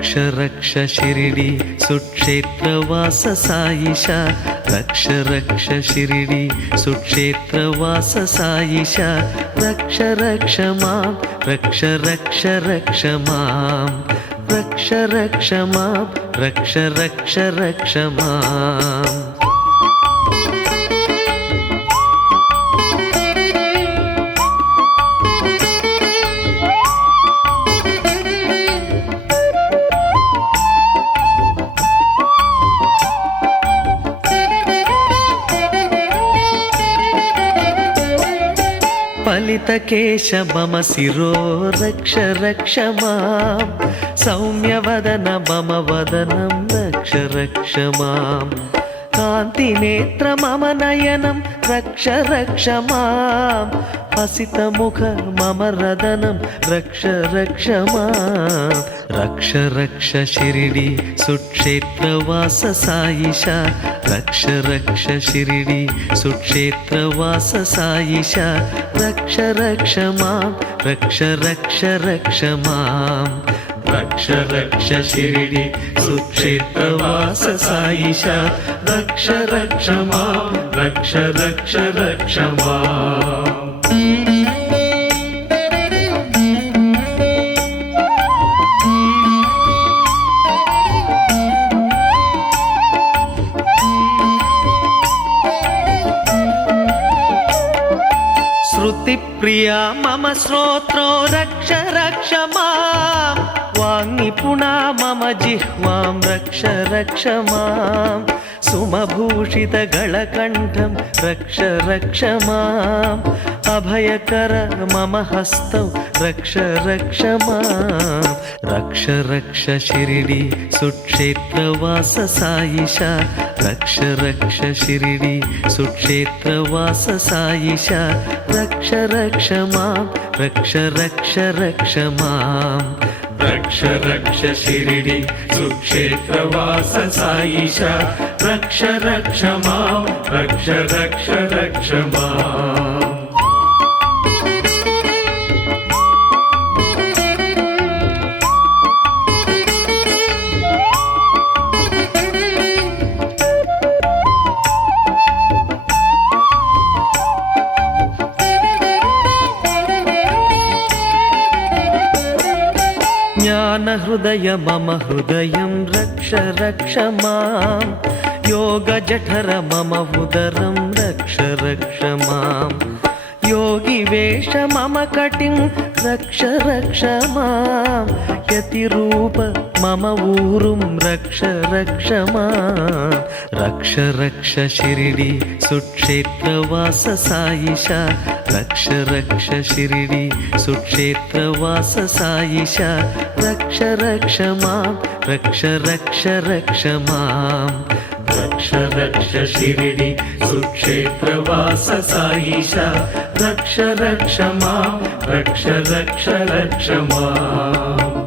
रक्ष रक्ष शिरिडी सुक्षेत्रवास साईशा रक्ष रक्ष शिरिडी सुक्षेत्रवास साईशा रक्ष रक्ष मां रक्ष रक्ष रक्ष मां रक्ष रक्ष मां रक्ष रक्ष रक्ष मां। फलितकेश मम शिरो रक्ष रक्ष मां सौम्यवदन मम वदनं रक्ष रक्ष मां कान्तिनेत्र मम नयनं रक्ष रक्ष मां हसितमुख मम रदनं रक्ष रक्ष मां। रक्ष रक्ष शिरिडी सुक्षेत्रवास साईशा रक्ष रक्ष शिरिडी सुक्षेत्रवास साईशा रक्ष रक्ष मां रक्ष रक्ष रक्ष मां रक्ष रक्ष शिरिडी सुक्षेत्रवास साईशा रक्ष रक्ष मां रक्ष रक्ष रक्ष मां। श्रुतिप्रिया मम श्रोत्रो रक्ष रक्ष मां वाङ्निपुणा मम जिह्वां रक्ष रक्ष मां सुमभूषितगळकण्ठं रक्ष रक्ष मां अभयकर मम हस्तौ रक्ष रक्ष मां। रक्ष रक्ष शिरिडी सुक्षेत्रवास साईशा रक्ष रक्ष शिरिडी सुक्षेत्रवास साईशा रक्ष रक्ष मां रक्ष रक्ष रक्ष मां रक्ष रक्ष शिरिडी सुक्षेत्रवास साईशा रक्ष रक्ष मां रक्ष रक्ष रक्ष मां। ज्ञानहृदय मम हृदयं रक्ष रक्ष मां योगजठर मम उदरं रक्ष रक्ष मां योगिवेश मम कटिं रक्ष रक्ष मां यतिरूप मम ऊरुं रक्ष रक्ष मां। रक्ष रक्ष शिरिडी सुक्षेत्रवास साईशा रक्ष रक्ष शिरिडी सुक्षेत्रवास साईशा रक्ष रक्ष मां रक्ष रक्ष रक्ष मां रक्ष रक्ष शिरिडी सुक्षेत्रवास साईशा रक्ष रक्ष मां रक्ष रक्ष रक्ष मां।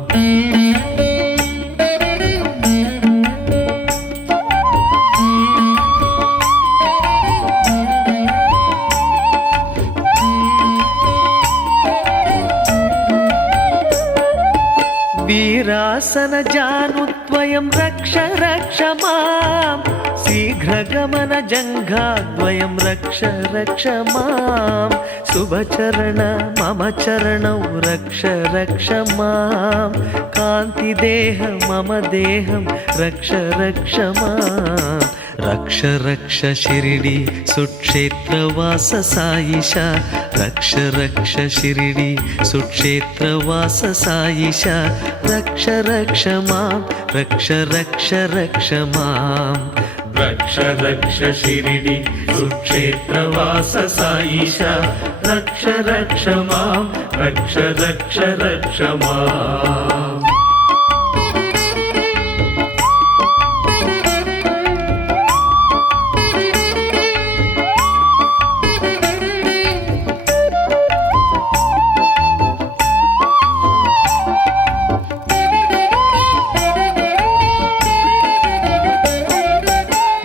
वीरासन जानुद्वयं रक्ष रक्ष मां शीघ्रगमन जङ्घाद्वयं रक्ष रक्ष मां शुभचरण मम चरणौ रक्ष रक्ष मां कान्तिदेह मम देहं रक्ष रक्ष मां। रक्ष रक्ष शिरिडी सुक्षेत्रवास साईशा रक्ष रक्ष शिरिडी सुक्षेत्रवास साईशा रक्ष रक्ष मां रक्ष रक्ष रक्ष मां रक्ष रक्ष शिरिडी सुक्षेत्रवास साईशा रक्ष रक्ष मां रक्ष रक्ष रक्ष मां।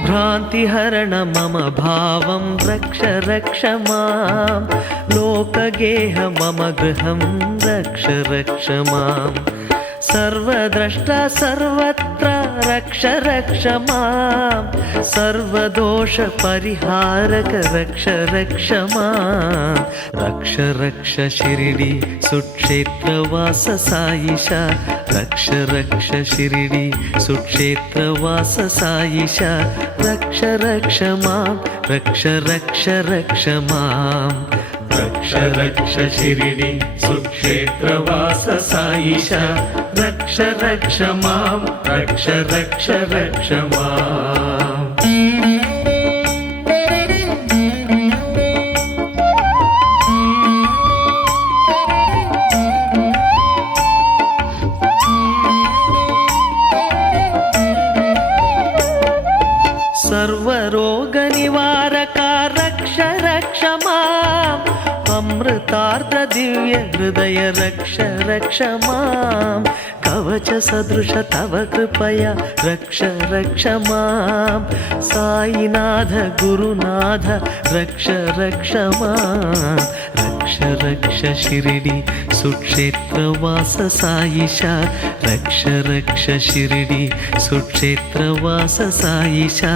भ्रान्तिहरण मम भावं रक्ष रक्ष मां लोकगेह मम गृहं रक्ष रक्ष मां सर्वद्रष्टा सर्वत्र रक्ष रक्ष मां सर्वदोषपरिहारक रक्ष रक्ष मां रक्ष रक्ष शिरिडी सुक्षेत्रवास साईशा रक्ष रक्ष शिरिडी सुक्षेत्रवास साईशा रक्ष रक्ष मां रक्ष रक्ष रक्ष मां रक्ष रक्ष शिरिडी सुक्षेत्रवास साईशा रक्ष रक्ष मां रक्ष रक्ष रक्ष मां सर्वरोगनिवारका रक्ष रक्ष माम् अमृतार्द्र दिव्य हृदय रक्ष रक्ष मां कवच सदृश तव कृपया रक्ष रक्ष मां साईनाथ गुरुनाथ रक्ष रक्ष मां रक्ष रक्ष शिरिडी सुक्षेत्रवास साईशा रक्ष रक्ष शिरिडी सुक्षेत्रवास साईशा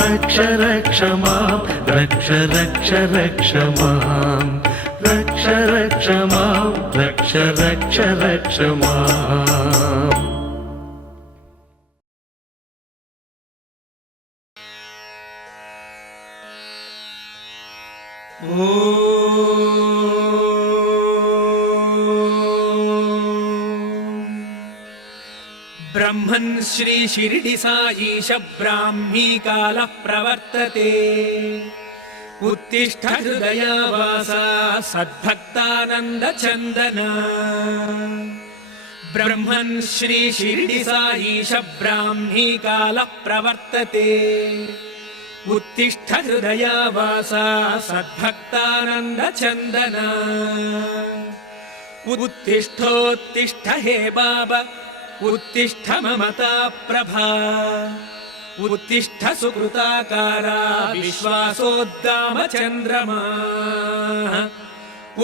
रक्ष रक्ष मां रक्ष रक्ष रक्ष मां रक्ष रक्ष मां रक्ष रक्ष रक्ष मां ब्रह्मन् श्री शिरिडी साईश ब्राह्मी कालः प्रवर्तते उत्तिष्ठ हृदयावासा सद्भक्तानंद चंदना ब्रह्मन् श्री शिरिडी साईश ब्राह्मी कालः प्रवर्तते उत्तिष्ठ हृदयावासा सद्भक्तानंद चंदना उत्तिष्ठोत्तिष्ठ हे बाबा उत्तिष्ठ ममता प्रभा उत्तिष्ठ सुकृताकारा विश्वासोद्दाम चंद्रमा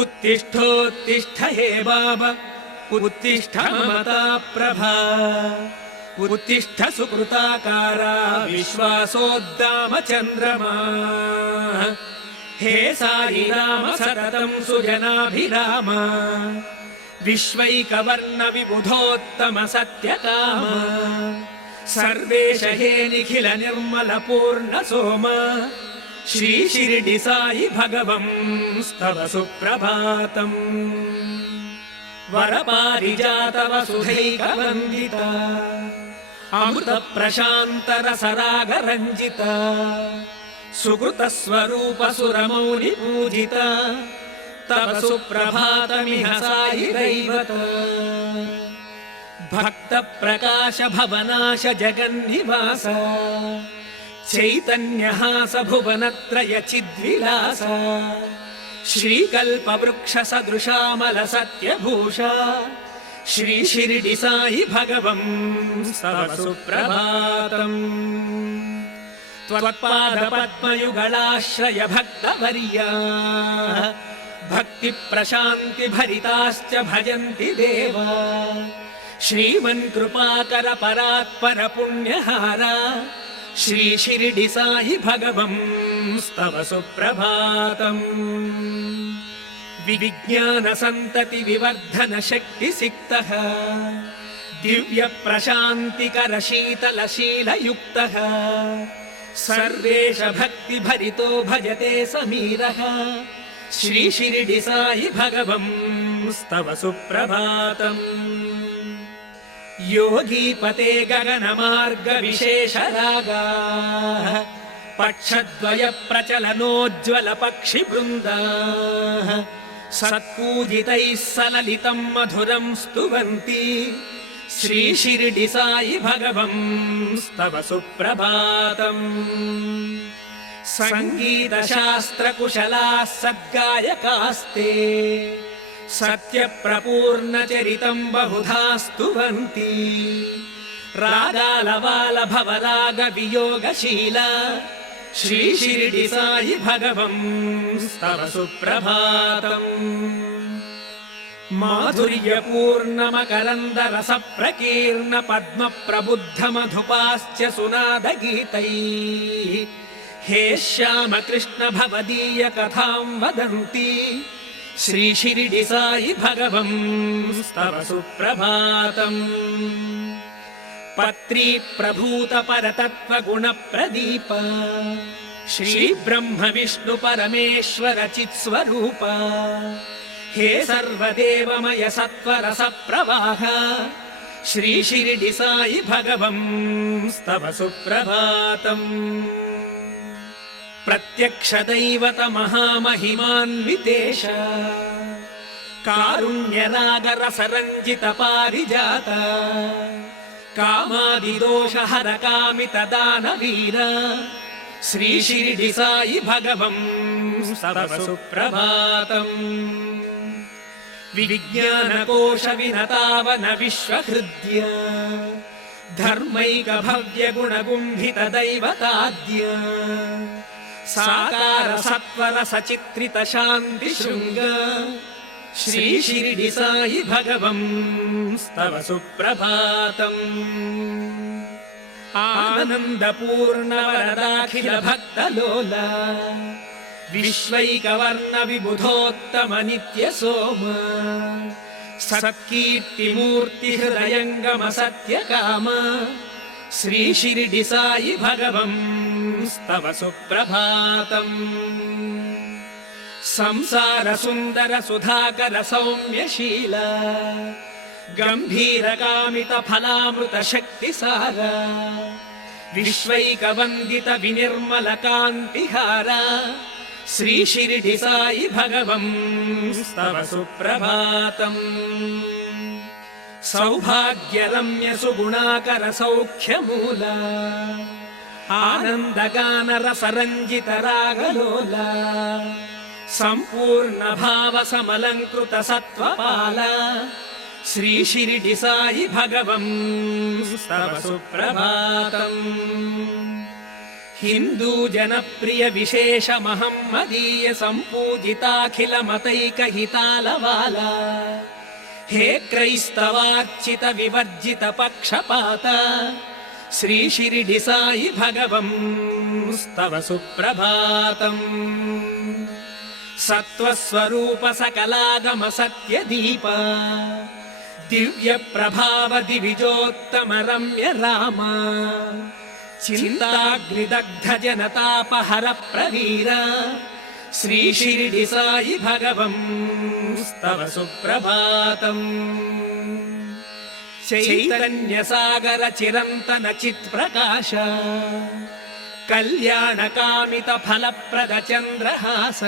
उत्तिष्ठोत्तिष्ठ हे बाबा उत्तिष्ठ ममता प्रभा उत्तिष्ठ सुकृताकारा विश्वासोद्दाम चंद्रमा हे साई राम सततं सुजनाभिराम विश्वैकवर्ण विबुधोत्तम सत्यकाम सर्वेश हे निखिल निर्मल पूर्ण सोम श्री शिरिडी साई भगवंस्तव सुप्रभातम् वरपारिजात वसुधैक वन्दिता अमृत प्रशान्त रसराग रञ्जिता सुकृत स्वरूप सुरमौनि पूजिता तव सुप्रभातमिह साई दैवत भक्त प्रकाश भवनाश जगन्निवास चैतन्यहास भुवनत्रय चिद्विलास श्रीकल्प वृक्ष सदृशामल सत्यभूषा श्री शिरिडी साई भगवंस्तव सुप्रभातम् त्वत्पाद पद्मयुगलाश्रय भक्तवर्या भक्ति प्रशान्ति भरिताश्च भजन्ति देवा श्रीमन् कृपाकर परात्पर पुण्यहारा श्री शिरिडी साई भगवंस्तव सुप्रभातम् विज्ञान संतति विवर्धन शक्ति सिक्तः दिव्य प्रशान्तिकर शीतल शील युक्तः सर्वेश भक्ति भरितो भजते समीरः श्री शिरिडी साई भगवंस्तव सुप्रभातम् योगीपते गगनमार्ग विशेष रागाः पक्षद्वय प्रचलनोज्ज्वल पक्षि वृन्दाः सत्पूजितैः सललितं मधुरं स्तुवन्ति श्री शिरिडी साई भगवंस्तव सुप्रभातम् संगीत शास्त्र कुशलाः सद्गायकास्ते सत्य प्रपूर्ण चरितं बहुधा स्तुवन्ति रागालवाल भवराग वियोगशीला श्री शिरिडी साई भगवंस्तव सुप्रभातम् माधुर्यपूर्णमकरन्दरसप्रकीर्ण पद्मप्रबुद्धमधुपाश्च सुनादगीतैः हे श्यामकृष्ण भवदीयकथां वदन्ति श्रीशिरिडि साई भगवंस्तव सुप्रभातम्। पत्री प्रभूत परतत्त्वगुणप्रदीप श्रीब्रह्म विष्णु परमेश्वर चित्स्वरूप हे सर्वदेवमय सत्वरस प्रवाह श्रीशिरिडि साई भगवंस्तव सुप्रभातम्। प्रत्यक्ष दैवत महामहिमान्वितेश कारुण्यरागरसरञ्जित पारिजात कामादिदोषहर कामितदानवीर श्रीशिरिडि साई भगवंस्तव सुप्रभातम्। विज्ञानकोश विनतावन विश्वहृद्य धर्मैक भव्य गुणगुम्भित दैवताद्य साकार सत्वर सचित्रित शान्ति शृंग श्रीशिरिडि साई भगवंस्तव सुप्रभातम्। आनन्दपूर्ण वरदाखिल भक्तलोला विश्वैकवर्ण विबुधोत्तम नित्य सोम सत्कीर्तिमूर्ति हृदयङ्गम सत्यकाम श्रीशिरिडि साई भगवंस्तव सुप्रभातम्। संसार सुन्दर सुधाकर सौम्यशील गम्भीर कामित फलामृत शक्तिसार विश्वैकवन्दित विनिर्मल कान्तिहार श्रीशिरिडि साई भगवंस्तव सुप्रभातम्। सौभाग्यरम्य सुगुणाकर सौख्यमूल आनन्दगान रसरञ्जित रागलोला सम्पूर्ण भाव समलङ्कृत सत्त्वपाल श्रीशिरिडि साई भगवंस्तव सुप्रभातम्। हिन्दू जनप्रिय विशेष महम्मदीय सम्पूजिताखिल मतैक हितालवाला हे क्रैस्तवार्चित विवर्जित पक्षपात श्रीशिरिडि साई भगवंस्तव सुप्रभातम्। सत्त्वस्वरूप सकलागम सत्यदीप दिव्य प्रभाव दिविजोत्तम रम्य राम चिन्ताग्निदग्ध जनतापहर प्रवीर श्रीशिरिडि साई भगवंस्तव सुप्रभातम्। चैतन्य सागर चिरन्तन चित्प्रकाश कल्याण कामित फलप्रद चन्द्रहास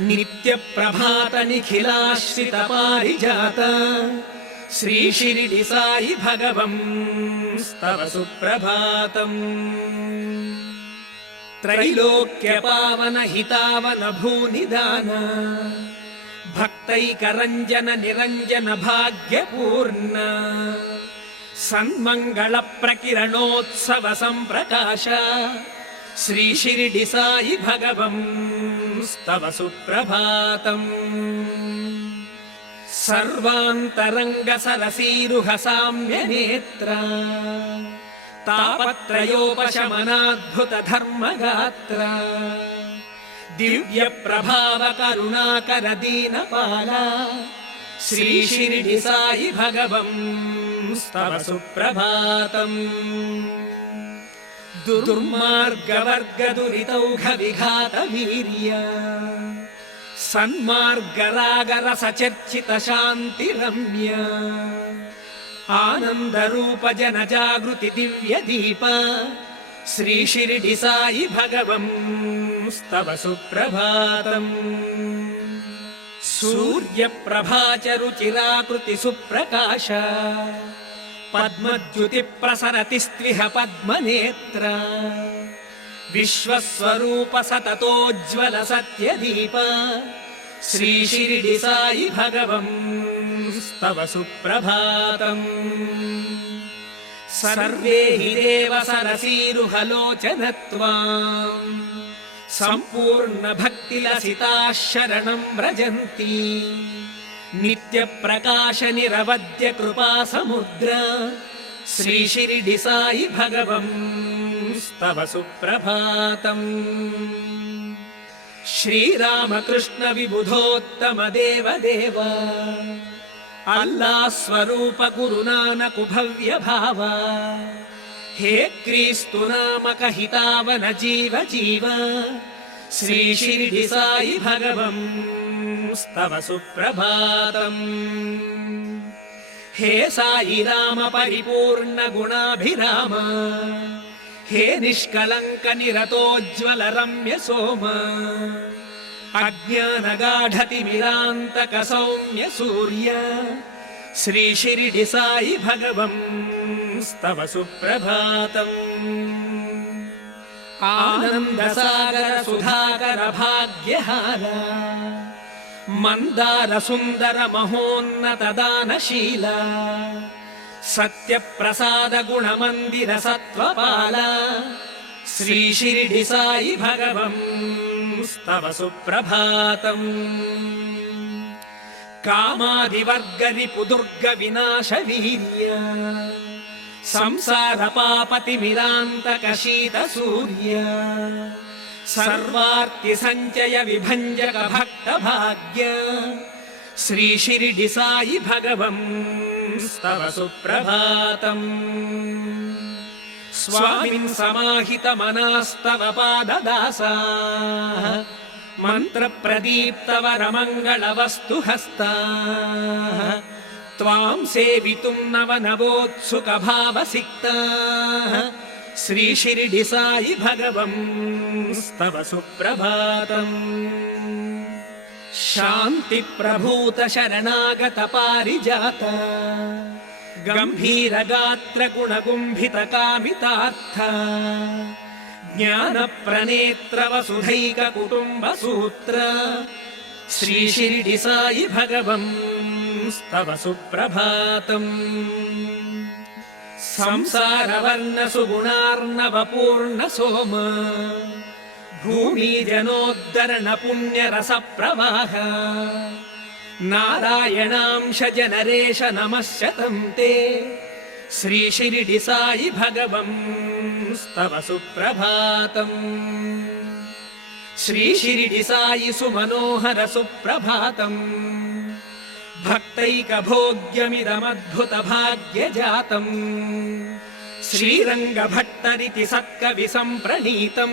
नित्य प्रभात निखिलाश्रित पारिजात श्रीशिरिडि साई भगवंस्तव सुप्रभातम्। त्रैलोक्य पावन हितावन भूनिदान भक्तैक रंजन निरंजन भाग्यपूर्ण सन्मंगल प्रकिरणोत्सव संप्रकाश श्रीशिरिडि साई भगवंस्तव सुप्रभातम्। सर्वान्तरंग सरसीरुह साम्य नेत्र तापत्रयोपशमनाद्भुत धर्मगात्र दिव्य प्रभाव करुणाकर दीनपाल श्रीशिरिडि साई भगवंस्तव सुप्रभातम्। दुर्मार्गवर्ग दुरितौघ विघात वीर्य सन्मार्गरागरस चर्चित शान्ति रम्य आनंद रूप जन जागृति दिव्य दीप श्रीशिरिडि साई भगवंस्तव सुप्रभातम्। सूर्य प्रभाचरुचिराकृति सुप्रकाश पद्मद्युति प्रसरति स्त्विह पद्मनेत्र विश्वस्वरूप सततोज्ज्वल सत्यदीप श्रीशिरिडि साई भगवंस्तव सुप्रभातम्। सर्वे हि देव सरसीरुह लोचनत्वाम् सम्पूर्ण भक्तिलसिताः शरणं व्रजन्ति నిత్య ప్రకాశ నిరవద్య కృపా సముద్ర శ్రీ షిరిడి సాయి భగవం స్తవ సుప్రభాతం. శ్రీరామకృష్ణ విబుధోత్తమ దేవదేవ అల్లా స్వరూప గురునానకు భవ్య భావ హే క్రీస్తు నామక హితావన జీవ జీవ శ్రీ షిరిడి సాయి భగవం స్తవ సుప్రభాతం. హే సాయి రామ పరిపూర్ణ గుణాభిరామ హే నిష్కలంక నిరతోజ్వల రమ్య సోమ అజ్ఞానగాఢతిమిరాంతక సౌమ్య సూర్య శ్రీ షిరిడి సాయి భగవం స్తవ సుప్రభాతం. ఆనంద సాగర సుధాకర భాగ్యహార మందార సుందర మహోన్నత దానశీల సత్య ప్రసాద గుణమందిర సత్వపాల శ్రీ షిరిడి సాయి భగవం స్తవ సుప్రభాతం. కామాదివర్గ రిపుదుర్గ వినాశ వీర్య సంసార పాపతిమిరాంతక శీత సూర్య సర్వార్తి సంచయ విభంజక భక్త భాగ్య శ్రీ షిరిడి సాయి భగవం స్తవ సుప్రభాతం. స్వామిన్ సమాహిత మనాస్తవ పాదదాసా మంత్ర ప్రదీప్తవర మంగళ వస్తు హస్తా త్వాం సేవితుం నవ నవోత్సుక భావసిక్తా శ్రీ షిరిడి సాయి భగవం స్తవ సుప్రభాతం. శాంతి ప్రభూత శరణాగత పారిజాత గంభీర గాత్ర గుణగుంభిత కామితార్థ జ్ఞాన ప్రణేత్ర వసుధైక కుటుంబ సూత్ర శ్రీ షిరిడి సాయి భగవం స్తవ సుప్రభాతం. సంసార వర్ణ సుగుణార్ణవ పూర్ణ సోమ భూమి జనోద్ధరణ పుణ్య రస ప్రవాహ నారాయణాంశ జనరేష నమశ్శతం తే శ్రీ షిరిడి సాయి భగవం స్తవ సుప్రభాతం. శ్రీ షిరిడి సాయి సుమనోహర సుప్రభాతం. భక్తైక భోగ్యమిదమద్భుత భాగ్యజాతం శ్రీరంగ భట్టరితి సత్కవి సంప్రణీతం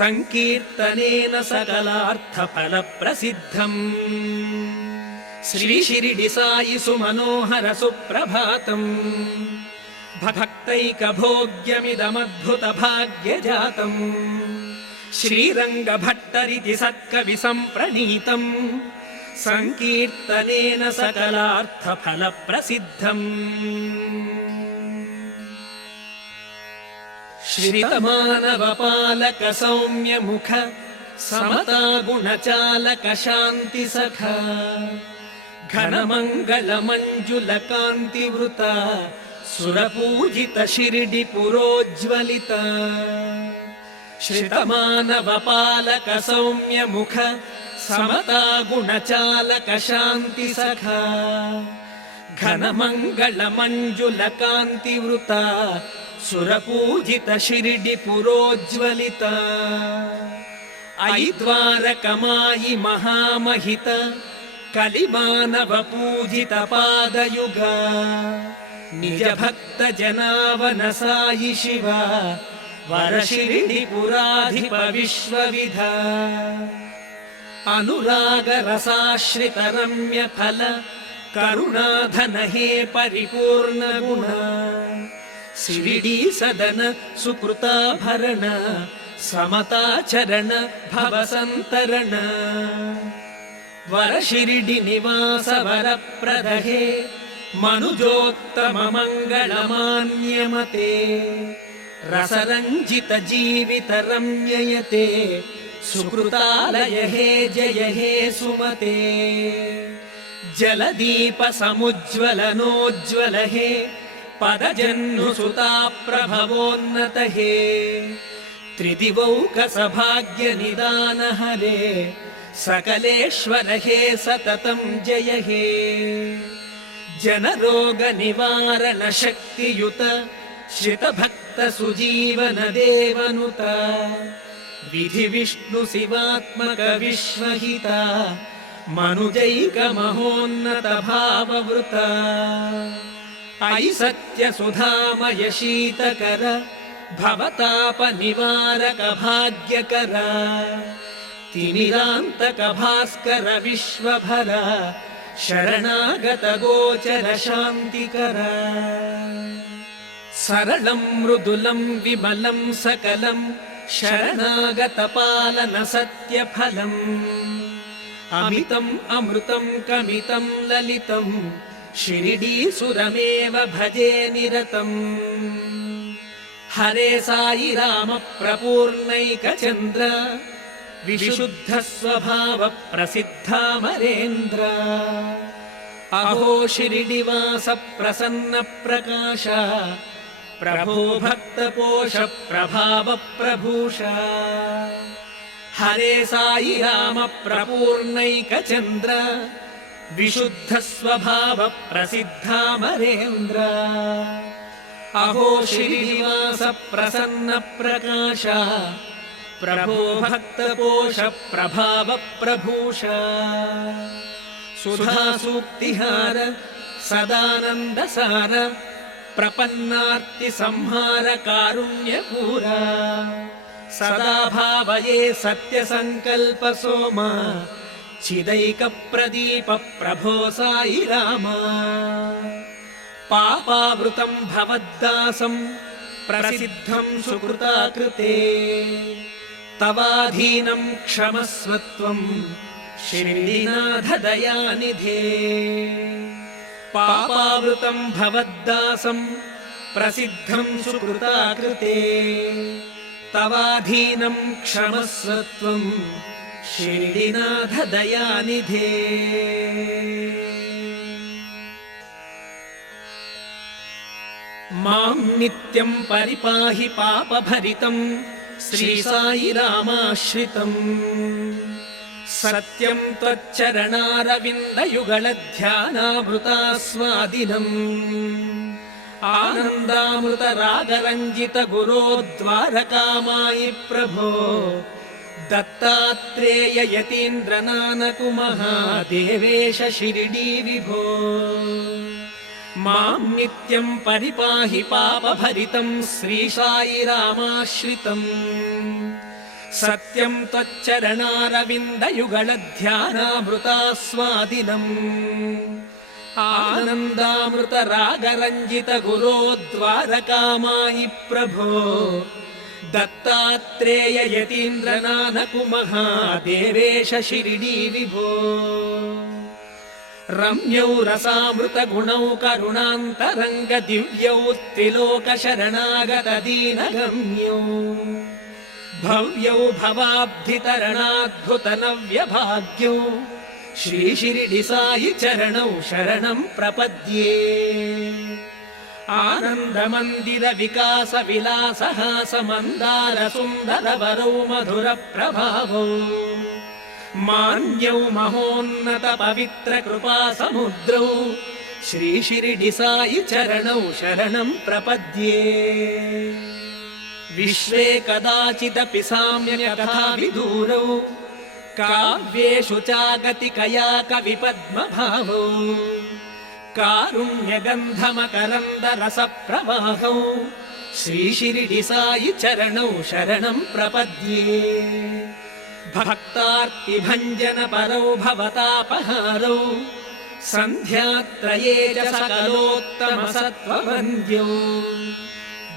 సంకీర్తనేన సకలార్థ ఫల ప్రసిద్ధం. శ్రీ షిరిడి సాయి సుమనోహర సుప్రభాతం. భక్తైక భోగ్యమిదమద్భుత భాగ్యజాతం శ్రీరంగ భట్టరితి సత్కవి సంప్రణీతం సంకీర్తనేన సకలార్థ ఫల ప్రసిద్ధం. శ్రితమానవ పాలక సౌమ్య ముఖ సమతా గుణచాలక శాంతి సఖ ఘనమంగళ మంజుల కాంతి వృత సురపూజిత షిరిడి పురోజ్వలిత. శ్రితమానవ పాలక సౌమ్య ముఖ సమతా గుణచాలక శాంతి సఖ ఘనమంగళ మంజుల కాంతి వృత సురపూజిత షిరిడి పురోజ్వలిత. ఐద్వారకమాయి మహామహిత కలిమానవ పూజిత పాదయుగ నిజ భక్త జనావన సాయి శివ వర షిరిడి పురాధిప విశ్వవిధ. అనురాగ రసాశ్రిత రమ్య ఫల కరుణాధన హే పరిపూర్ణ గుణ షిరిడి సదన సుకృతాభరణ సమతాచరణ భవ సంతరణ. వర షిరిడి నివాస వర ప్రదహే మనుజోత్తమ మంగళ మాన్యమతే రసరంజిత జీవిత రమ్యయతే సుకృతాలయ హే జయ హే సుమతే. జలదీప సముజ్వలనోజ్వల హే పదజన్ను సుతా ప్రభవోన్నత హే త్రిదివౌక సభాగ్య నిదాన హరే सकलेश्वर हे सततं जय हे जनरोग निवारण शक्तियुत श्रितभक्त सुजीवन देवनुत विधि विष्णु शिवात्मक विश्वहिता मनुजैक महोन्नत भाववृता अयि सत्य सुधामय शीतकर भवताप निवारक भाग्यकर तिमिरान्तक भास्कर विश्वभर शरणागत गोचर शान्तिकर सरलं मृदुलं विमलं सकलं शरणागत पालन सत्यफलम् अमितम् अमृतं कमितं ललितं शिरिडीसुरमेव भजे निरतम् हरे साई राम प्रपूर्णैकचन्द्र विशुद्ध स्वभाव प्रसिद्धामरेन्द्र अहो शिरिडिवास प्रसन्न प्रकाश प्रभो भक्तपोष प्रभाव प्रभूष हरे साई राम प्रपूर्णैकचन्द्र विशुद्ध स्वभाव प्रसिद्धामरेन्द्र अहो श्रीनिवास प्रसन्न प्रकाश प्रभो भक्तपोष प्रभाव प्रभूष सुधा सूक्तिहार सदानंद सार प्रपन्नार्ति संहार कारुण्यपूरा सदा भावये सत्य संकल्प सोमा चिदैक प्रदीप प्रभो साई राम पापावृतं भवद्दासं प्रसिद्धं सुकृताकृते तवाधीनं क्षमस्वत्वं शिरिडीनाथ दयानिधे पापावृतं भवद्दासं प्रसिद्धं सुकृताकृते तवाधीनं क्षमस्वत्वं शिरिडीनाथ दयानिधे मां नित्यं परिपाहि पापभरितं श्री साई रामाश्रितं सत्यं त्वच्चरणारविन्दयुगलध्यानामृतास्वादिनम् आनन्दामृत रागरञ्जित गुरो द्वारकामायि प्रभो दत्तात्रेय यतीन्द्र नानक महादेवेश शिरिडी विभो मां नित्यं परिपाहि पापभरितं श्री साई रामाश्रितं सत्यं त्वच्चरणारविन्दयुगलध्यानामृतास्वादिनम् आनन्दामृत रागरञ्जित गुरो द्वारकामायि प्रभो दत्तात्रेय यतीन्द्र नानक महादेवेश शिरिडी विभो रम्यौ रसामृत गुणौ करुणान्तरङ्ग दिव्यौ त्रिलोक शरणागत दीनगम्यौ भव्यौ भवाब्धितरणाद्भुत नव्य भाग्यौ श्री शिरिडी साई चरणौ शरणं प्रपद्ये आनंद मंदिर विकास विलास हास मंदार सुंदर वरौ मधुर प्रभावौ मान्यौ महोन्नत पवित्र कृपा समुद्रौ श्री शिरिडी साई चरणौ शरणं प्रपद्ये विश्वे कदाचिदपि साम्यथा विदूरौ काव्येषु चागतिकया कविपद्मभावौ कारुण्यगन्धमकरन्द रसप्रवाहौ श्री शिरिडी साई चरणौ शरणं प्रपद्ये भक्तार्तिभञ्जन परौ भवतापहारौ सन्ध्यात्रये च सकलोत्तम सत्त्ववन्द्यौ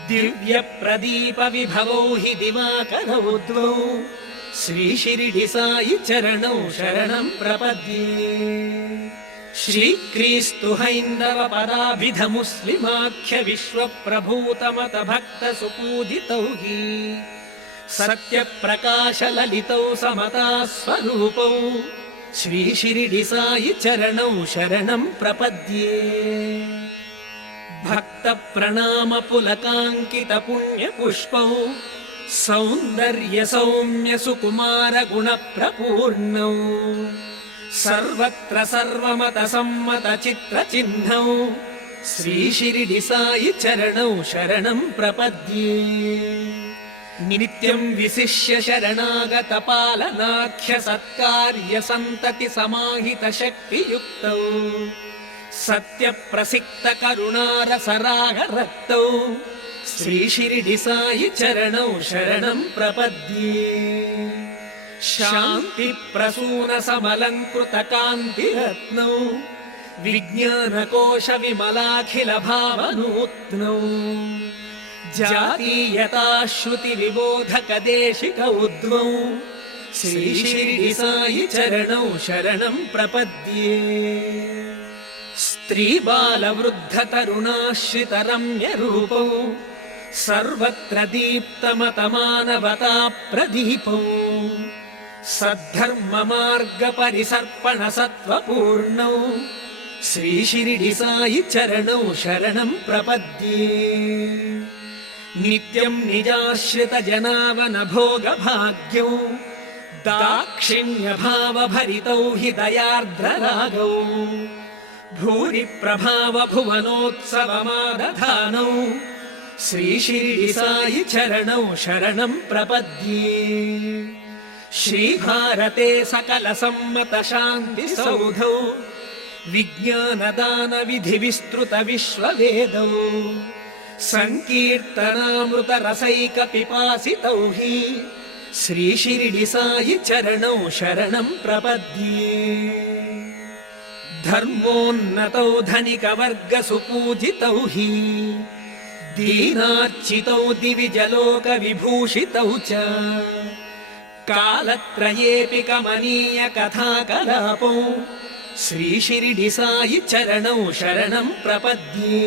दिव्य प्रदीप विभवौ हि दिवाकरौ द्वौ श्री शिरिडी साई चरणौ शरणं प्रपद्ये श्रीक्रीस्तु हैन्दव पराभिध मुस्लिमाख्य विश्व प्रभूतमत भक्त सुपूजितौ हि सत्य प्रकाश ललितौ समता स्वरूपौ श्री शिरिडी साई चरणौ शरणं प्रपद्ये भक्त प्रणाम पुलकांकित पुण्य पुष्पौ सौन्दर्य सौम्य सुकुमार गुण प्रपूर्णौ सर्वत्र सर्वमत सम्मत चित्र चिह्नौ श्री शिरिडि साई चरणौ शरणं प्रपद्ये नित्यं विशिष्य शरणागत पालनाख्य सत्कार्य सन्तति समाहित शक्तियुक्तौ सत्य प्रसिक्त करुणारस राग रक्तौ श्री शिरिडि साई चरणौ शरणं प्रपद्ये शान्ति प्रसून समलंकृत कान्ति रत्नौ विज्ञान कोश विमलाखिल भावनूत्नौ जातीयता श्रुति विबोधक देशिक उद्मौ श्री शिरिडि साई चरणौ शरणं प्रपद्ये स्त्री बाल वृद्ध तरुणाश्रित रम्य रूपौ सर्वत्र दीप्तमत मानवता प्रदीपौ सद्धर्म मार्ग परिसर्पण सत्वपूर्णौ श्री शिरिडि साई चरणौ शरणं प्रपद्ये नित्यं निजाश्रित जनावन भोग भाग्यौ दाक्षिण्य भाव भरितौ हि दयार्द्र रागौ भूरि प्रभाव भुवनोत्सव मादधानौ श्री शिरिडि साई चरणौ शरणं प्रपद्ये श्री भारते सकल सम्मत शान्ति सौधौ विज्ञान दान विधि विस्तृत विश्ववेदौ संकीर्तनामृत रसैक पिपासितौ हि श्री शिरिडि साई चरणौ शरणं प्रपद्ये धर्मोन्नतौ धनिक वर्ग सुपूजितौ हि दीनार्चितौ दिवि जलोक विभूषितौ च कालत्रयेऽपि कमनीय कथा कलापौ श्री शिरिडि साई चरणौ शरणं प्रपद्ये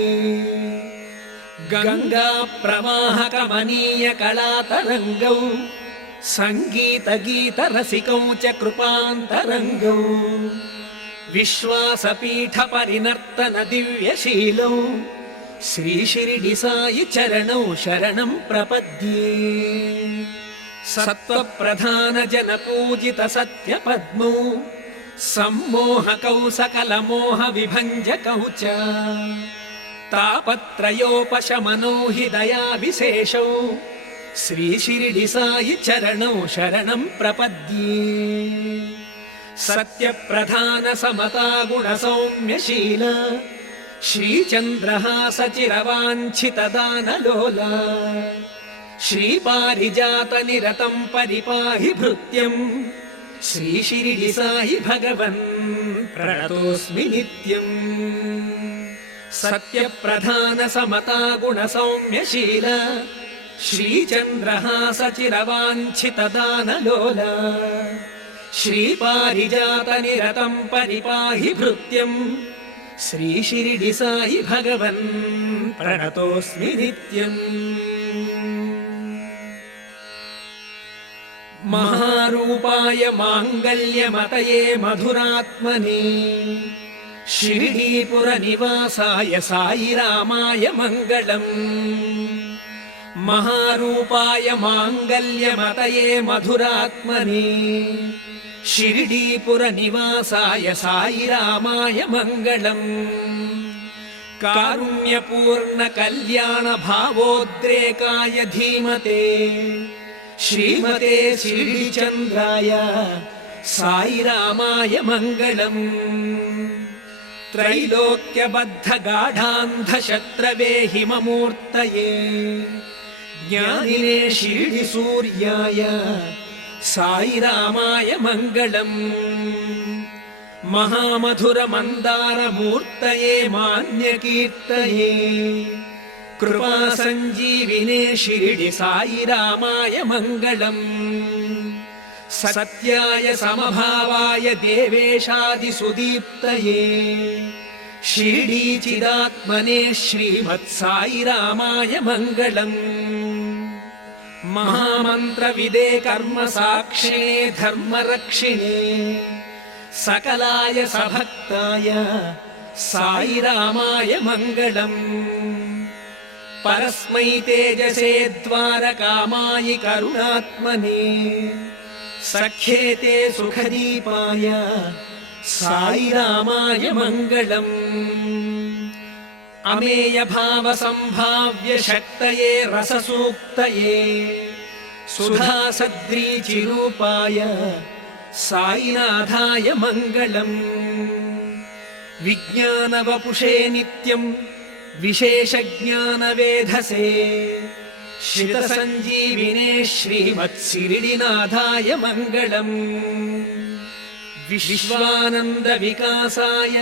गंगा प्रवाह कमनीय कलातरंगौ संगीत गीत रसिकौ च कृपान्तरंगौ विश्वास पीठ परिनर्तन दिव्यशीलौ श्री शिरिडि साई चरणौ शरणं प्रपद्ये सत्व प्रधान जन पूजित सत्य पद्मौ सम्मोहकौ सकल मोह विभञ्जकौ च तापत्रयोपशमनौ हि दया विशेषौ श्री शिरिडि साई चरणौ शरणं प्रपद्ये सत्य प्रधान समता गुण सौम्यशील श्रीचन्द्रहास चिरवाञ्छित दानलोला श्रीपारिजात निरतं परिपाहि भृत्यं श्री शिरिडि साई भगवन् प्रणतोऽस्मि नित्यम् सत्य प्रधान समता गुण सौम्यशील श्रीचन्द्रहास चिरवाञ्छित दानलोला श्रीपारिजात निरतं परिपाहि भृत्यं श्री शिरिडि साई भगवन् प्रणतोऽस्मि नित्यम् महारूपाय माङ्गल्यमतये मधुरात्मने शिरिडीपुर निवासाय साई रामाय मङ्गलम् महारूपाय माङ्गल्यमतये मधुरात्मने शिरिडीपुर निवासाय साई रामाय मङ्गलम् कारुण्यपूर्ण कल्याण भावोद्रेकाय धीमते श्रीमते शिरिडि चन्द्राय साई रामाय मङ्गलम् त्रैलोक्यबद्ध गाढान्ध शत्रवे हिममूर्तये ज्ञानिने शिरिडि सूर्याय साई रामाय मङ्गलम् महामधुर मन्दार मूर्तये मान्यकीर्तये कृपा संजीविने शिरिडि साई रामाय मङ्गलम् सत्याय समभावाय देवेशादि सुदीप्तये शिरिडी चिदात्मने श्रीमत् साई रामाय मङ्गलम् महामन्त्र विदे कर्म साक्षिणे धर्मरक्षिणे सकलाय सभक्ताय साई रामाय मङ्गलम् परस्मै तेजसे द्वारकामायि करुणात्मने सख्येते सुखदीपाय साई रामाय मङ्गलम् अमेय भाव संभाव्य शक्तये रससूक्तये सुधा सद्रीचिरूपाय साईनाथाय मङ्गलम् विज्ञानवपुषे नित्यम् विशेषज्ञानवेधसे श्रितसञ्जीविने श्रीमत्सिरिडिनाथाय मङ्गलम् विश्वानन्दविकासाय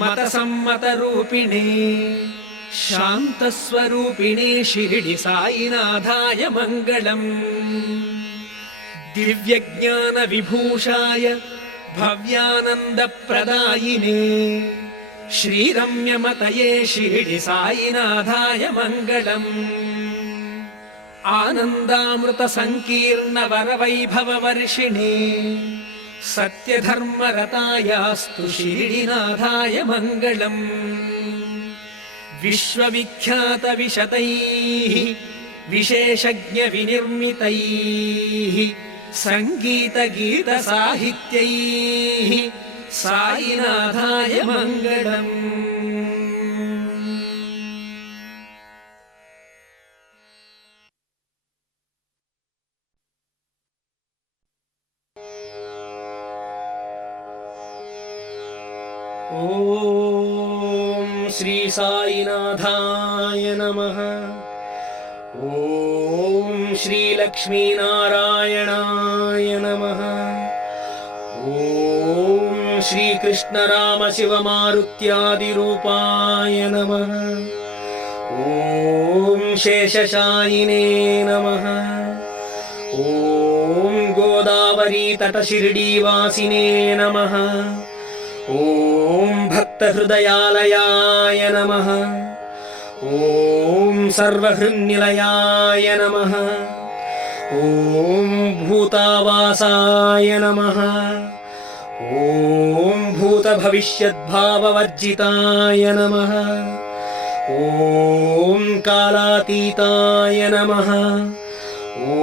मतसम्मतरूपिणे शान्तस्वरूपिणे शिरिडि साईनाथाय मङ्गलम् दिव्यज्ञानविभूषाय भव्यानन्दप्रदायिने श्रीरम्यमतये शिरिडि साईनाथाय मङ्गलम् आनन्दामृतसङ्कीर्णवरवैभववर्षिणे सत्यधर्मरतायास्तु शिरिडिनाथाय मङ्गलम् विश्वविख्यातविशतैः विशेषज्ञविनिर्मितैः सङ्गीतगीतसाहित्यैः साईनाथाय मङ्गलम् ॐ श्री साईनाथाय नमः। ॐ श्री लक्ष्मीनारायणाय नमः। ॐ श्री कृष्णरामशिवमारुत्यादिरूपाय नमः। ॐ शेषशायिने नमः। ॐ गोदावरीतटशिरडीवासिने नमः। ॐ भक्तहृदयालयाय नमः। ॐ सर्वहृन्निलयाय नमः। ॐ भूतावासाय नमः। ॐ भूतभविष्यद्भाववर्जिताय नमः। ॐ कालातीताय नमः। ॐ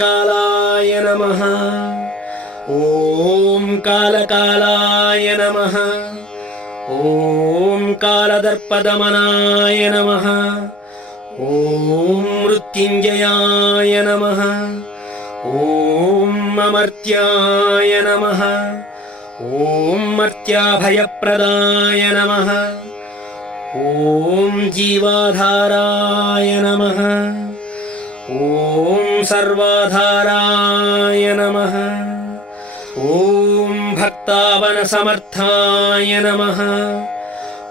कालाय नमः। ॐ कालकालाय नमः। ॐ कालदर्पदमनाय नमः। ॐ मृत्युञ्जयाय नमः। ॐ अमर्त्याय नमः। ॐ मर्त्याभयप्रदाय नमः। ॐ जीवाधाराय नमः। ॐ सर्वाधाराय नमः। ॐ भक्तावनसमर्थाय नमः।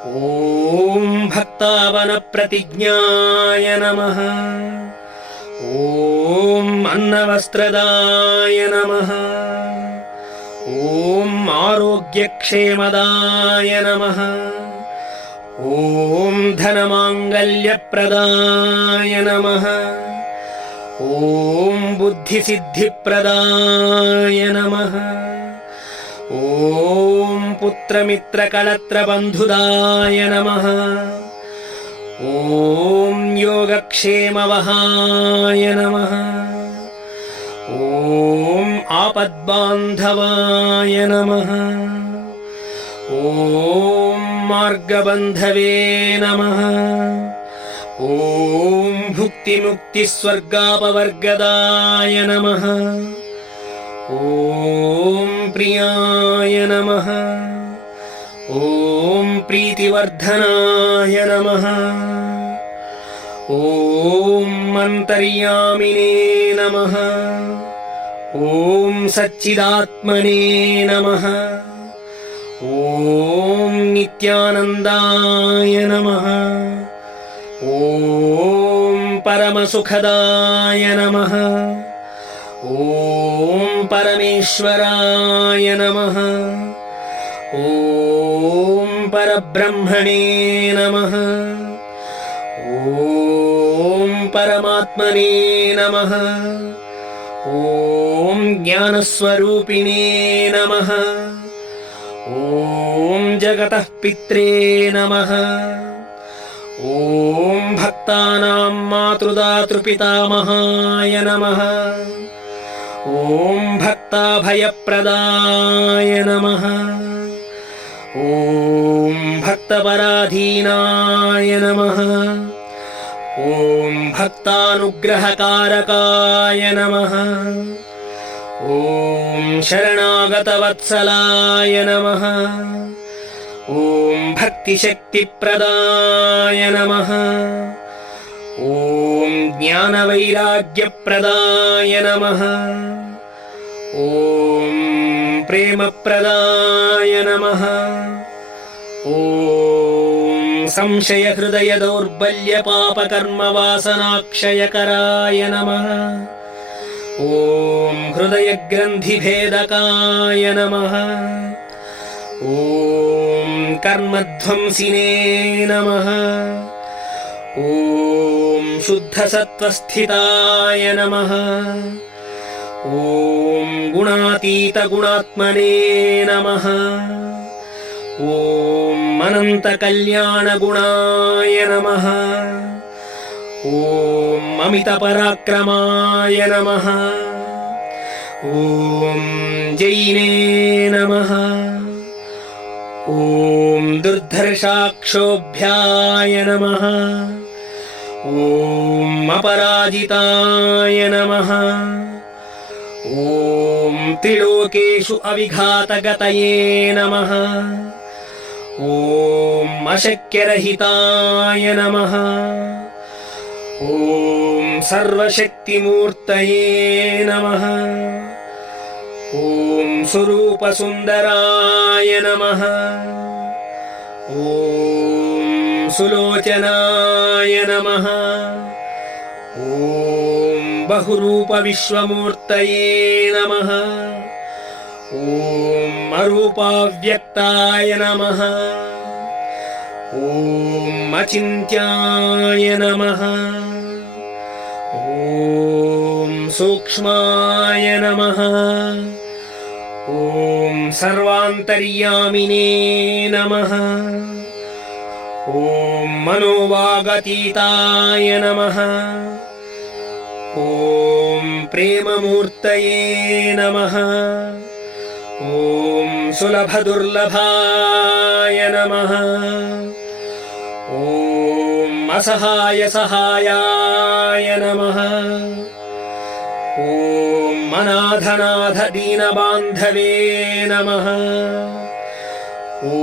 ॐ भक्तावनप्रतिज्ञाय नमः। ॐ अन्नवस्त्रदाय नमः। ॐ आरोग्यक्षेमदाय नमः। ॐ धनमाङ्गल्यप्रदाय नमः। ॐ बुद्धिसिद्धिप्रदाय नमः। ॐ पुत्रमित्रकलत्रबन्धुदाय नमः। ॐ योगक्षेमवहाय नमः। ॐ आपद्बान्धवाय नमः। ॐ मार्गबन्धवे नमः। ॐ भुक्तिमुक्तिस्वर्गापवर्गदाय नमः। ॐ प्रियाय नमः। ॐ प्रीतिवर्धनाय नमः। ॐ अन्तर्यामिने नमः। ॐ सच्चिदात्मने नमः। ॐ नित्यानन्दाय नमः। ॐ परमसुखदाय नमः। ॐ परमेश्वराय नमः। ॐ परब्रह्मणे नमः। ॐ परमात्मने नमः। ॐ ज्ञानस्वरूपिणे नमः। ॐ जगतः पित्रे नमः। ॐ भक्तानां मातृदातृपितामहाय नमः। ॐ भक्ताभयप्रदाय नमः। ॐ भक्तपराधीनाय नमः। ॐ भक्तानुग्रहकारकाय नमः। ॐ शरणागतवत्सलाय नमः। ॐ भक्तिशक्तिप्रदाय नमः। ॐ ज्ञानवैराग्यप्रदाय नमः। ॐ प्रेमप्रदाय नमः। ॐ संशयहृदयदौर्बल्यपापकर्मवासनाक्षयकराय नमः। ॐ हृदयग्रन्थिभेदकाय नमः। ॐ कर्मध्वंसिने नमः। ॐ शुद्धसत्त्वस्थिताय नमः। ॐ गुणातीतगुणात्मने नमः। ॐ अनन्तकल्याणगुणाय नमः। ॐ अमितपराक्रमाय नमः। ॐ जैने नमः। ॐ दुर्धर्षाक्षोभ्याय नमः। ॐ अपराजिताय नमः। ॐ त्रिलोकेषु अविघातगतये नमः। ॐ अशक्यरहिताय नमः। ॐ सर्वशक्तिमूर्तये नमः। ॐ स्वरूपसुन्दराय नमः। ॐ सुलोचनाय नमः। ॐ बहुरूपविश्वमूर्तये नमः। ॐ अरूपाव्यक्ताय नमः। ॐ अचिन्त्याय नमः। ॐ सूक्ष्माय नमः। ॐ सर्वान्तर्यामिने नमः। ॐ मनोवागतीताय नमः। ॐ प्रेममूर्तये नमः। ॐ सुलभदुर्लभाय नमः। ॐ असहायसहायाय नमः। ॐ अनाथनाथदीनबान्धवे नमः। ॐ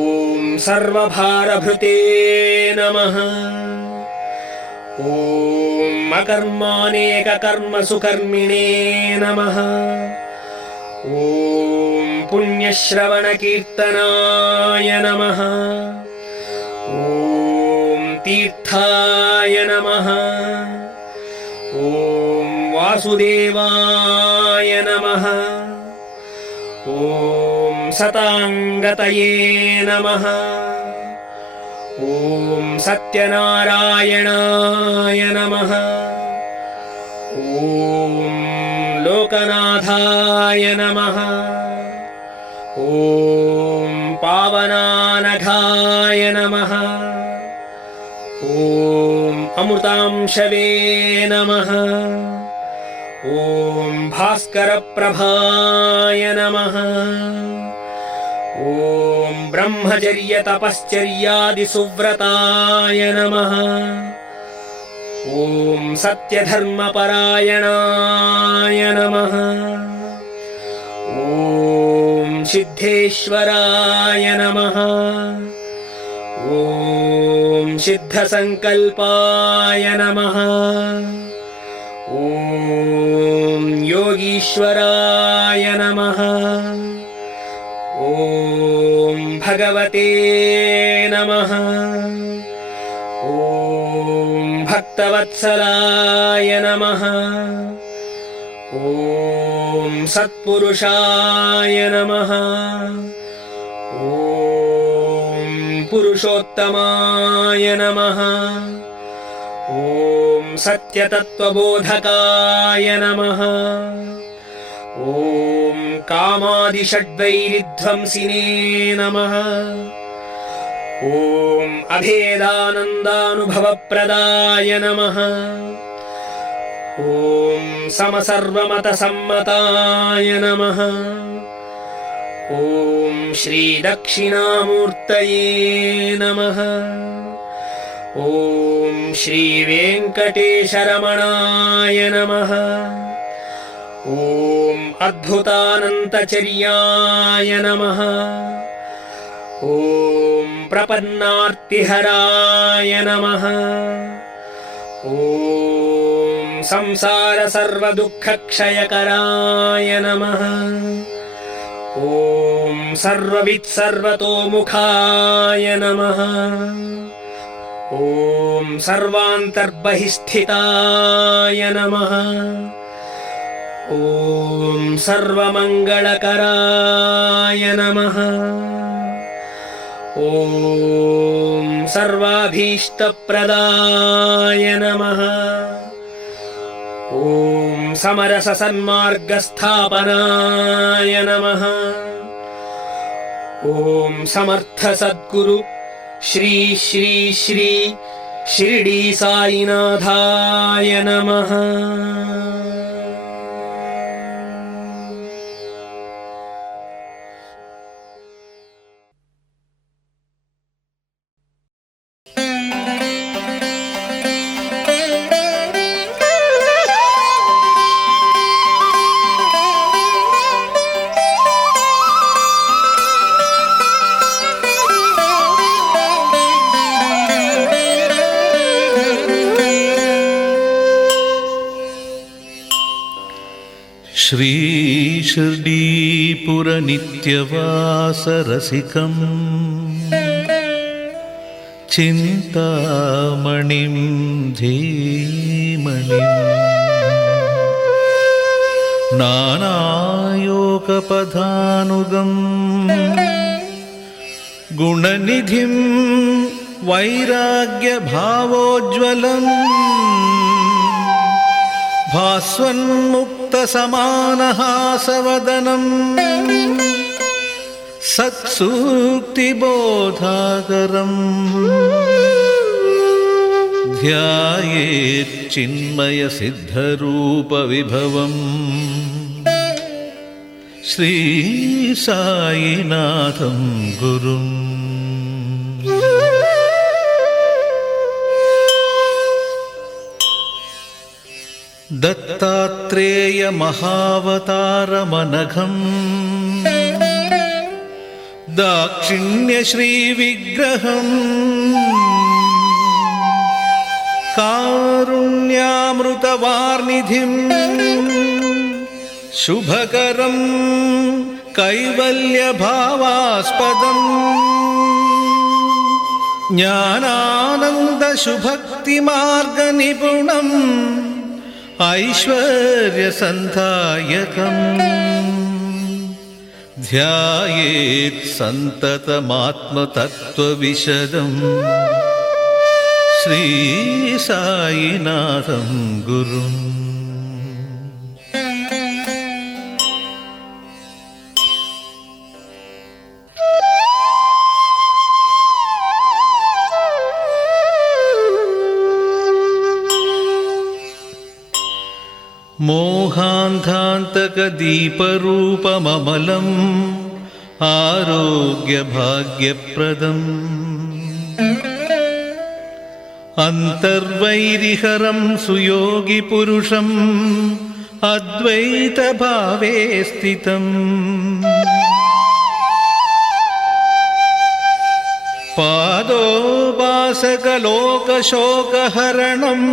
सर्वभारभृते नमः। ॐ अकर्मानेककर्मसुकर्मिणे नमः। ॐ पुण्यश्रवणकीर्तनाय नमः। ॐ तीर्थाय नमः। ॐ वासुदेवाय नमः। ॐ सताङ्गतये नमः। ॐ सत्यनारायणाय नमः। ॐ लोकनाथाय नमः। ॐ पावनानघाय नमः। ॐ अमृतांशवे नमः। ॐ भास्करप्रभाय नमः। ॐ ब्रह्मचर्यतपश्चर्यादिसुव्रताय नमः। ॐ सत्यधर्मपरायणाय नमः। ॐ सिद्धेश्वराय नमः। ॐ सिद्धसङ्कल्पाय नमः। ॐ योगीश्वराय नमः। ॐ भगवते नमः। ॐ भक्तवत्सलाय नमः। ॐ सत्पुरुषाय नमः। ॐ पुरुषोत्तमाय नमः। ॐ सत्यतत्त्वबोधकाय नमः। ॐ कामादिषड्वैरिध्वंसिने नमः। ॐ अभेदानन्दानुभवप्रदाय नमः। ॐ समसर्वमतसम्मताय नमः। ॐ श्रीदक्षिणामूर्तये नमः। ॐ श्रीवेङ्कटेशरमणाय नमः। ॐ अद्भुतानन्तचर्याय नमः। ॐ प्रपन्नार्तिहराय नमः। ॐ संसारसर्वदुःखक्षयकराय नमः। ॐ सर्ववित्सर्वतोमुखाय नमः। ॐ सर्वान्तर्बहिस्थिताय नमः। ॐ सर्वमङ्गलकराय नमः। ॐ सर्वाभीष्टप्रदाय नमः। ॐ समरससन्मार्गस्थापनाय नमः। ॐ समर्थसद्गुरु श्री श्री श्री शिर्डी साईनाथाय नमः। श्री शिर्डीपुरनित्यवासरसिकम् चिन्तामणिं धीमहिम् नानायोगपदानुगम् गुणनिधिं वैराग्यभावोज्ज्वलम् भास्वन्मुक्तसमानहासवदनम् सत्सूक्तिबोधाकरम् ध्यायेच्चिन्मयसिद्धरूपविभवम् श्रीसायिनाथं गुरुम्। दत्तात्रेयमहावतारमनघम् दाक्षिण्यश्रीविग्रहम् कारुण्यामृतवार्निधिम् शुभकरम् कैवल्यभावास्पदम् ज्ञानानन्दशुभक्तिमार्गनिपुणम् ऐश्वर्यसन्धायकम् ध्यायेत् सन्ततमात्मतत्त्वविशदम् श्रीसायिनाथं गुरुम्। मोहान्धान्तकदीपरूपममलम् आरोग्यभाग्यप्रदम् अन्तर्वैरिहरं सुयोगिपुरुषम् अद्वैतभावे स्थितम् पादोपासकलोकशोकहरणम्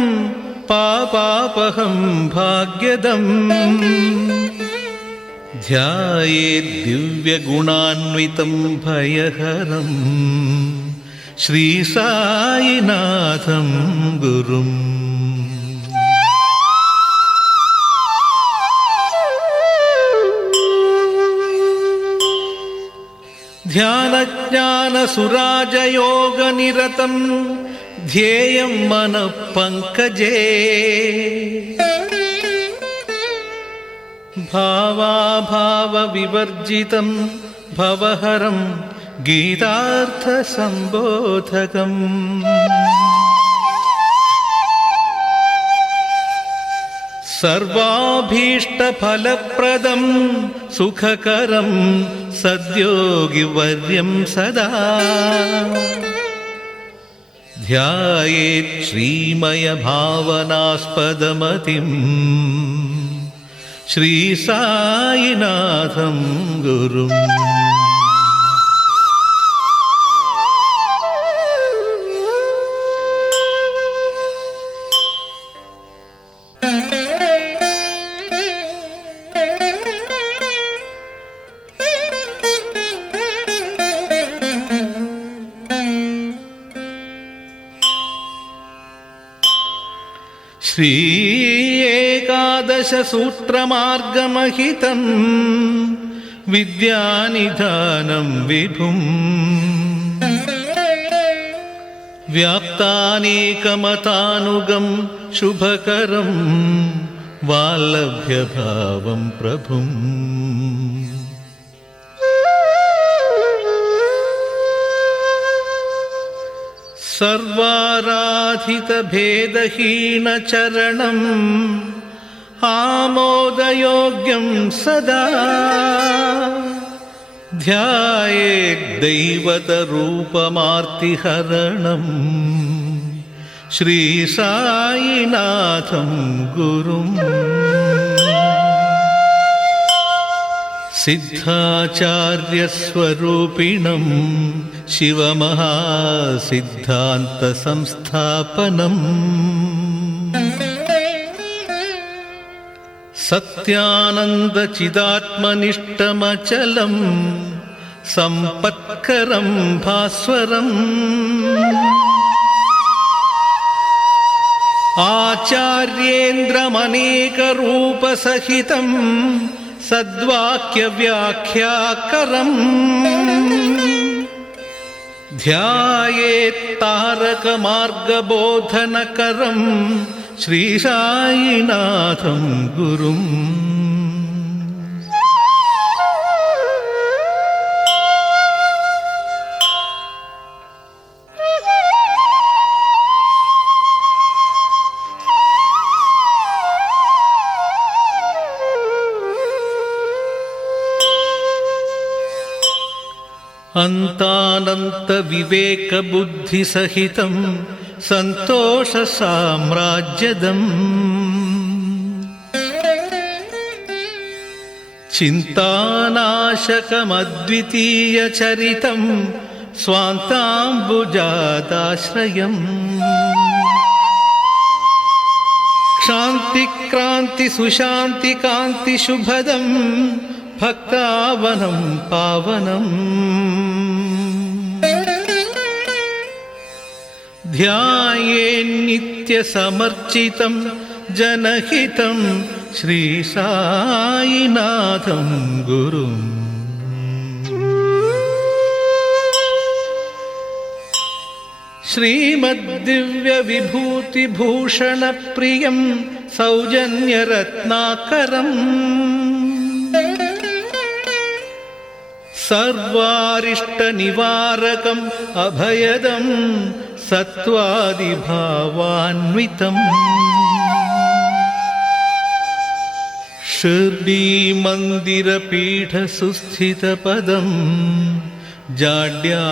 पापापहं भाग्यदम् ध्यायेद्दिव्यगुणान्वितं भयहरम् श्रीसायिनाथं गुरुम्। ध्यानज्ञानसुराजयोगनिरतम् ध्येयं मनः पङ्कजे भावाभावविवर्जितं भवहरं गीतार्थसम्बोधकम् सर्वाभीष्टफलप्रदं सुखकरं सद्योगिवर्यं सदा ध्यायेत् श्रीमयभावनास्पदमतिं श्रीसायिनाथं गुरुम्। श्री एकादशसूत्रमार्गमहितं विद्यानिधानं विभुम् व्याप्तानेकमतानुगं शुभकरं वाल्लभ्यभावं प्रभुम्। सर्वाराधितभेदहीनचरणम् आमोदयोग्यं सदा ध्यायेद्दैवतरूपमार्तिहरणम् श्रीसायिनाथं गुरुम्। सिद्धाचार्यस्वरूपिणं शिवमहासिद्धान्तसंस्थापनम् सत्यानन्दचिदात्मनिष्ठमचलं सम्पत्करं भास्वरम् आचार्येन्द्रमनेकरूपसहितं सद्वाक्यव्याख्याकरम् ध्यायेत्तारकमार्गबोधनकरं श्रीसायिनाथं गुरुम्। अन्तानन्तविवेकबुद्धिसहितं सन्तोषसाम्राज्यदम् चिन्तानाशकमद्वितीयचरितं स्वान्ताम्बुजादाश्रयम् क्षान्तिक्रान्तिसुशान्तिकान्तिशुभदं भक्तावनं पावनम् ध्यायेन्नित्यसमर्चितं जनहितं श्रीसायिनाथं गुरुम्। श्रीमद्दिव्यविभूतिभूषणप्रियं सौजन्यरत्नाकरम् सर्वारिष्टनिवारकम् अभयदं सत्त्वादिभावान्वितम् शिर्डीमन्दिरपीठसुस्थितपदं जाड्यान्धकारापहम्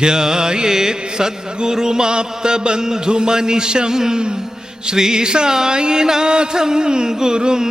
ध्यायेत् सद्गुरुमाप्तबन्धुमनिशं श्रीसायिनाथं गुरुम्।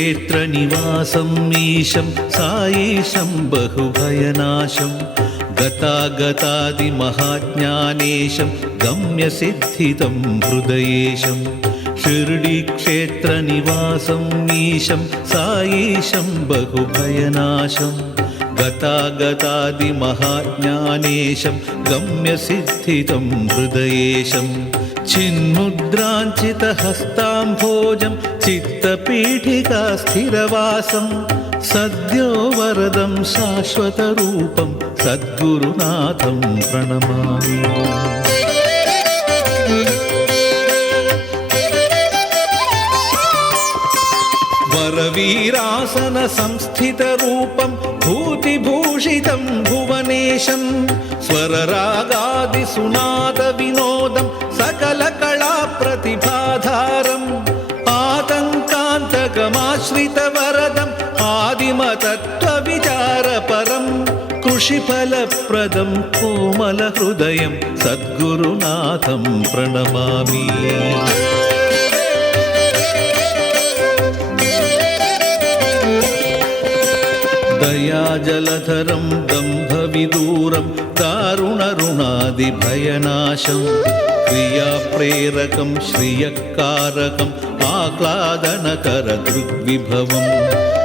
शिर्डीक्षेत्रनिवासं ईशं साईशं बहुभयनाशं गतागतादिमहाज्ञानेशं गम्यसिद्धितं हृदयेशं शिर्डीक्षेत्रनिवासं ईशं साईशं बहुभयनाशं गतागतादिमहाज्ञानेशं गम्यसिद्धितं हृदयेशं चिन्मुद्राञ्चितहस्ताम्भोजं चित्तपीठिका स्थिरवासं सद्यो वरदं शाश्वतरूपं सद्गुरुनाथं प्रणमामि। वरवीरासन संस्थितरूपं भूतिभूषितं भुवनेशं स्वररागादिसुनादविनोदं सकलकलाप्रतिभाधारम् आतङ्कान्तकमाश्रितवरदम् आदिमतत्त्वविचारपरं कृषिफलप्रदं कोमलहृदयं सद्गुरुनाथं प्रणमामि। दयाजलधरं दम्भविदूरं दारुणरुणादिभयनाशं क्रियाप्रेरकं श्रियकारकम् आह्लादनकरदृग्विभवं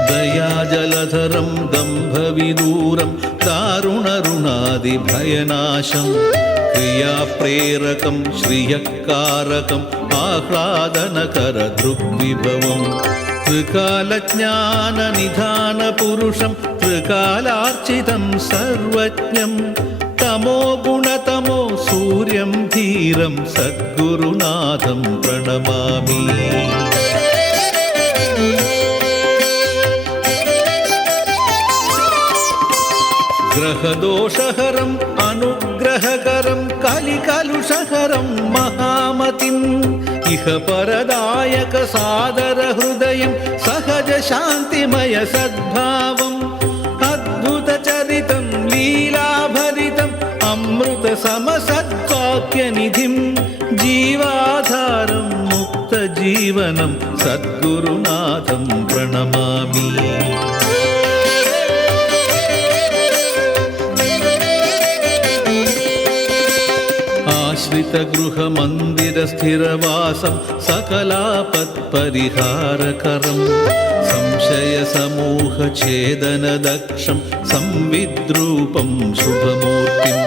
दयाजलधरं दम्भविदूरं दारुणरुणादिभयनाशं क्रियाप्रेरकं श्रियकारकम् आह्लादनकरदृग्विभवं त्रिकालज्ञाननिधानपुरुषं त्रिकालार्चितं सर्वज्ञं तमोगुणतमो सूर्यं धीरं सद्गुरुनाथं प्रणमामि। ग्रहदोषहरम् अनुग्रहकरं कलिकलुषहरं महामतिम् इह परदायक सादर हृदयं सहज शान्तिमय सद्भावम् अद्भुतचरितं लीलाभरितम् अमृत समसद्वाक्यनिधिं जीवाधारं मुक्तजीवनं सद्गुरुनाथं प्रणमामि। आश्रितगृहमन्दिरस्थिरवासं सकलापत्परिहारकरं संशयसमूहछेदनदक्षं संविद्रूपं शुभमूर्तिम्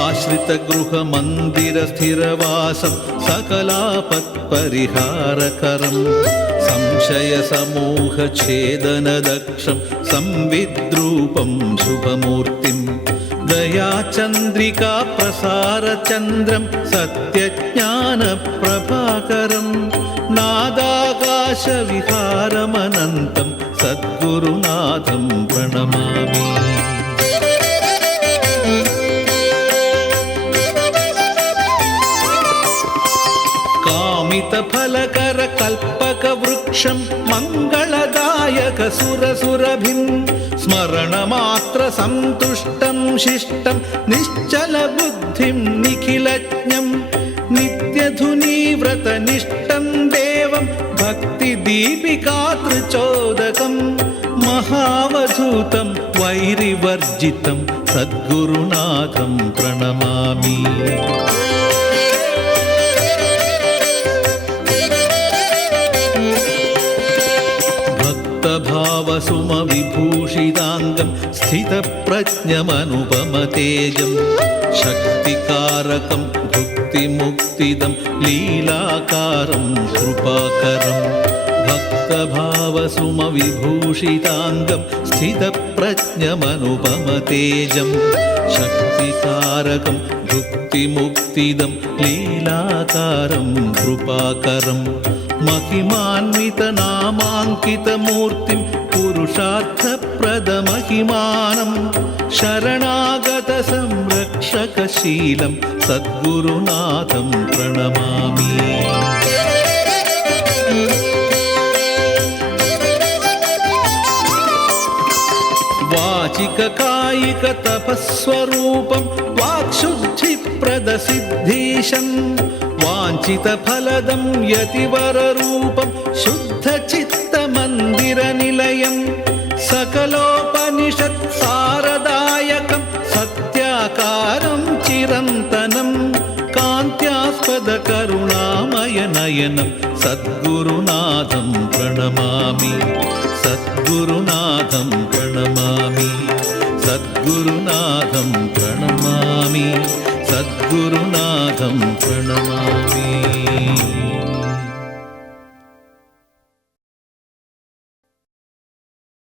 आश्रितगृहमन्दिरस्थिरवासं सकलापत्परिहारकरं संशयसमूहछेदनदक्षं संविद्रूपं शुभमूर्तिम् दयाचन्द्रिका प्रसारचन्द्रं सत्यज्ञानप्रभाकरं नादाकाशविहारमनन्तं सद्गुरुनाथं प्रणमामि। कामितफलकरकल्पकवृक्षं मङ्गलदायकसुरसुरभिं स्मरणमात्रसन्तुष्टं शिष्टं निश्चलबुद्धिं निखिलज्ञं नित्यधुनीव्रतनिष्ठं देवं भक्तिदीपिकातृचोदकं महावधूतं वैरिवर्जितं सद्गुरुनाथं प्रणमामि। भावसुमविभूषिताङ्गं स्थितप्रज्ञमनुपमतेजं शक्तिकारकं भुक्तिमुक्तिदं लीलाकारं कृपाकरं भक्तभावसुमविभूषिताङ्गं स्थितप्रज्ञमनुपमतेजं शक्तिकारकं भुक्तिमुक्तिदं लीलाकारं कृपाकरं महिमान्वितनामाङ्कितमूर्तिं पुरुषार्थप्रदमहिमानं शरणागतसंरक्षकशीलं सद्गुरुनाथं प्रणमामि। वाचिककायिकतपस्वरूपं वाक्शुद्धिप्रदसिद्धीशं वाञ्छितफलदं यतिवररूपं शुद्धचित्तमन्दिरनिलयं सकलोपनिषत्सारदायकं सत्याकारं चिरन्तनं कान्त्यास्पदकरुणामयनयनं सद्गुरुनाथं प्रणमामि। सद्गुरुनाथं प्रणमामि। सद्गुरुनाथं प्रणमामि सद्गुरुनाथं प्रणमामि